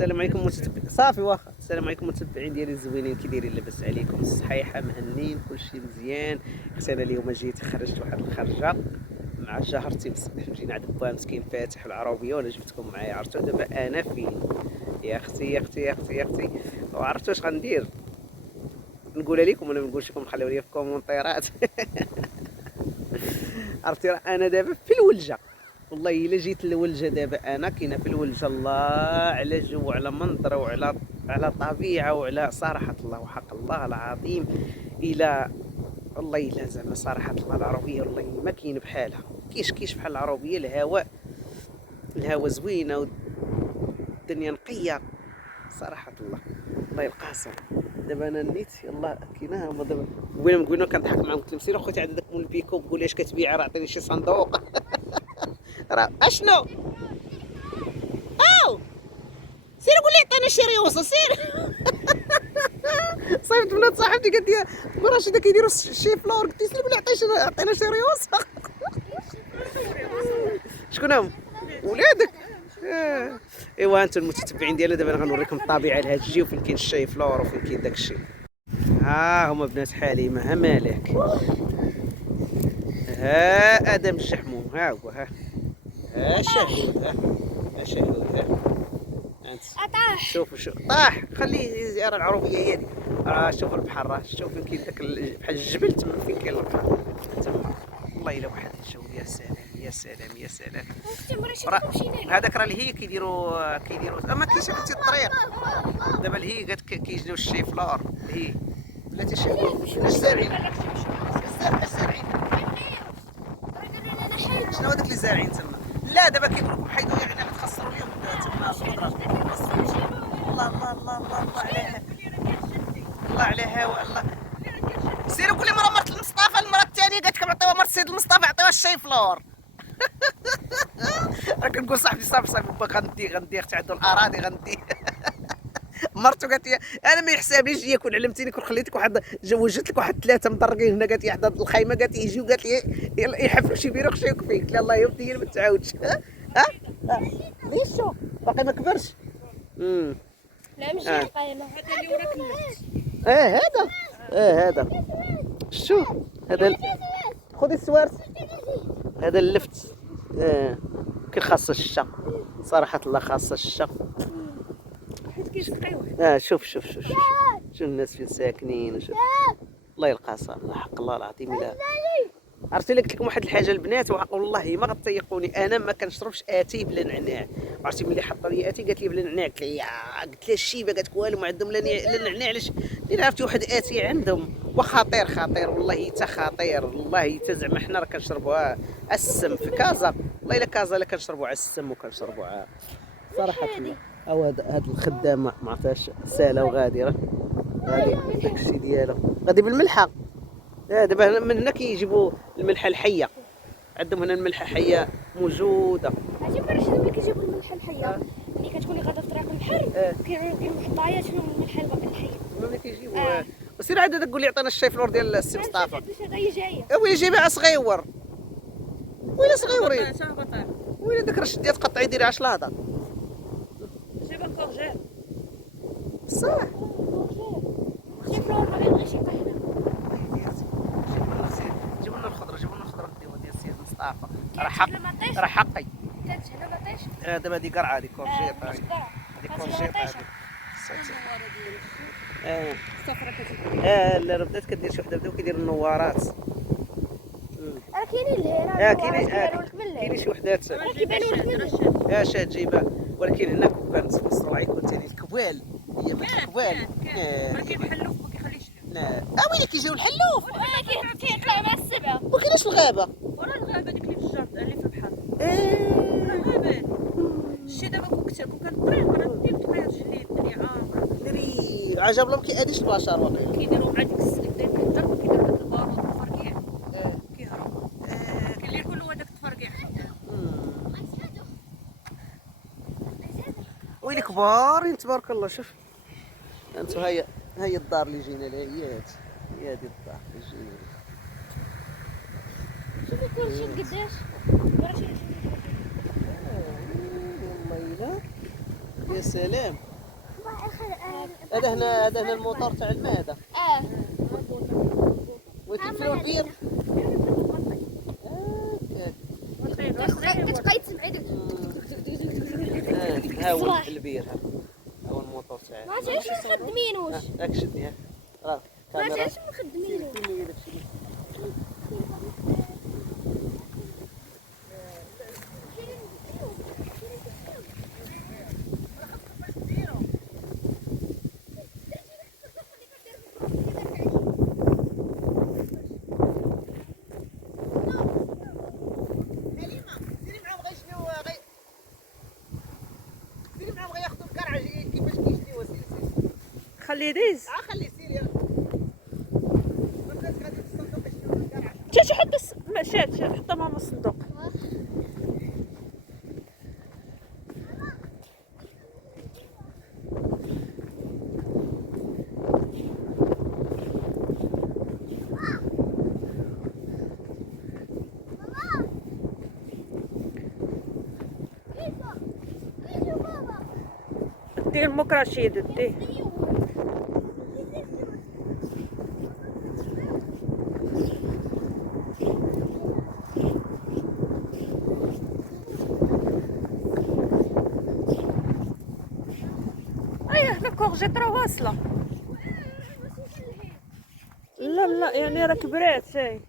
السلام عليكم صافي واخا. السلام عليكم متتبعين ديالي الزوينين، كي دايرين؟ لاباس عليكم؟ صحيحه مهنين كلشي مزيان. اختي انا اليوم جيت خرجت واحد الخرجه مع جارتي بصبح، جينا عند با مسكين فاتح العربيه وانا جبتكم معايا. عرفتوا دابا انا فين؟ يا اختي يا اختي يا اختي يا اختي، وعرفتوا واش غندير؟ نقولها لكم ولا ما نقولش لكم؟ خليو لي في الكومونتيرات. عرفتي راه انا دابا في الولجه، والله الا جيت للولجه دابا انا كاينه في الولجه. الله على جو وعلى منظر وعلى طبيعه وعلى صراحه الله وحق الله العظيم. الى والله الا زعما صراحه الله العربيه والله ما كاين بحالها. كيش بحال العربيه. الهواء زوينه والدنيا نقيه صراحه الله القاسم. دابا انا نيت يلاه كاينه هما دابا قبيله كنضحك معاهم، قلت لهم سيروا خوتي عند داك مول البيكو، قول اش كتبيع، راه عطيني شي صندوق. راه اشنو؟ او سير قول لي عطينا شي ريوصه سير. صايبت بنات صاحبتي قالت لي راشده كيديروا شي فلور، قلت لها سير قول لي عطينا شي ريوصه. شكون هما؟ ولادك؟ ايوا انتم المتتبعين ديالنا دابا غنوريكم الطبيعه الهجيه وفين كاين الشاي فلور وفين كاين داكشي. ها هما بنات حليمه، ها مالك، ها ادم الشحموم، ها هو ها شهود، ها شهود، انت شوف طاح. خليه يزير العروبيه هي هذه. شوف البحر، راه شوف فين كاين داك بحال الجبل تما، فين كاين البحر تما. والله الا واحد الجو، يا سلام يا سلام يا سلام. هذاك راه اللي هي كيديروا ما كاينش بنتي الطريق. دابا اللي هي قالت كيجيو الشي فلور اللي هي بلاتي شي زارعين. شنو هذاك اللي زارعين تما؟ لا دابا كيقولوا حيدوا يعني غتخسروا اليوم تما الخضره. الله الله الله الله الله عليها، الله عليها والله. سيروا قولي مرت المصطفى المره الثانيه قالت لكم عطيوها مرت السيد المصطفى، عطيوها الشاي فلور. راه كنقول صاحبي صافي با غندي اختي عنده الاراضي غندي. مرتو قالت لي انا ما يحسابليش يكون علمتيني كون خليتك واحد وجدت لك واحد ثلاثه مدرقين هنا، قالت لي حدا الخيمه، قالت لي يجيو، قالت لي يحفلوا شي بيروق شي فيه. قلت لها الله يودي ما تعاودش. ها ليشو باقي ما كبرش. لا ماشي قايمه. هذا اللي وراك اللفت. هذا شو هذا خذي السوارت، هذا اللفت. كي خاصه الشتا صراحه الله، خاصه الشتا. حيت كيسقي واحد. شوف الناس فين ساكنين وشوف. الله يلقى صالح حق الله العظيم. الا عرفتي الا قلت لكم واحد الحاجه البنات والله ما غتطيقوني، انا ما كنشربش اتاي بلا نعناع. عرفتي ملي حطوا لي اتاي قالت لي بلا نعناع، قلت لها الشيبه، قالت لك والو ما عندهم لا نعناع. علاش؟ لان عرفتي واحد اتاي عندهم وخطير والله حتى خطير، والله حتى زعما حنا راه كنشربوها السم في كازا. والله الا كازا لا كنشربوها السم وكنشربوها صراحه. او هاد الخدامه ما عرفتهاش ساله وغادره، غادي داكشي ديالها غادي بالملحه. دابا من هنا كيجيبوا الملحه الحيه، عندهم هنا الملحه حيه موجوده. عجيب علاش ملي كيجيبوا الملحه الحيه ملي كتكوني غادا في طريق البحر كاين محطايات فيهم الملحه الحيه ملي كيجيبوا. وسير عاد هذاك قول لي عطينا الشاي فلور ديال السي مصطفى. هي جايه وي جيبها صغيور، ويلا صغيورين، ويلا داك راه شديت قطعي ديري 10 لاضه. جيب الكورجير صح. شي فلور ما بغيتش يطيح. جيبوا لنا الخضره ديال السي مصطفى، راه حقي. كانت هنا ما طيش. دابا هادي قرعه، هادي كورجيط، هادي كورجيط هادي. الصفرة لا راه بدات كدير شي وحده، بداو كيديروا النوارات. راه كاينين الهيران كاينين شي وحدات كيبانوا لك من الشهر. شاد جايبه، ولكن هنا كنتفسر الله يكون ثاني الكبوال، هي من الكبوال. ما كيحلوف ما كيخليش لا ويلي كيجيو الحلوف كيطلع مع السبعه. وكايناش الغابه ورا الغابه ديك اللي في الجرد اللي في البحر. غابه شتي دابا كون كان الطريق راه تبقى رجلين الدنيا عامره. دري عجب لهم كيأديش البشر واقيلا. كيديروا مع ديك السلك ديال الضرب، كيديروا هذاك البارود التفرقيع كيهرب. كاين اللي يقولوا هذاك التفرقيع ويلي كبارين تبارك الله. شوف انتو هي الدار اللي جينا لها، هي هادي الدار اللي جينا لها. شوفي كلشي قداش والله الا يا سلام. هذا هنا الموتور تاع الماء هذا. ويتفلوا البير. كتبقاي تسمعي داك ها هو البير، ها هو الموتور تاعه. ما عرفتش مخدمينوش. راك شدني راه ما كاميرا. عرفتش مخدمينوش. خليه يديز. خلي سيري. شي حط شات حطها ماما الصندوق. دير المكرشيد ديه. هنا كورجيت راه واصله. لا يعني راه كبرات شي.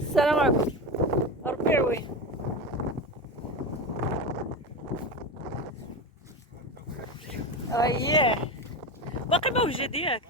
السلام عليكم. ربي وين اييه باقي موجود ياك.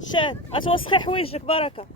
شاد اتوسخي حوايجك بركه.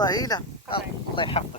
والله الا الله يحفظك.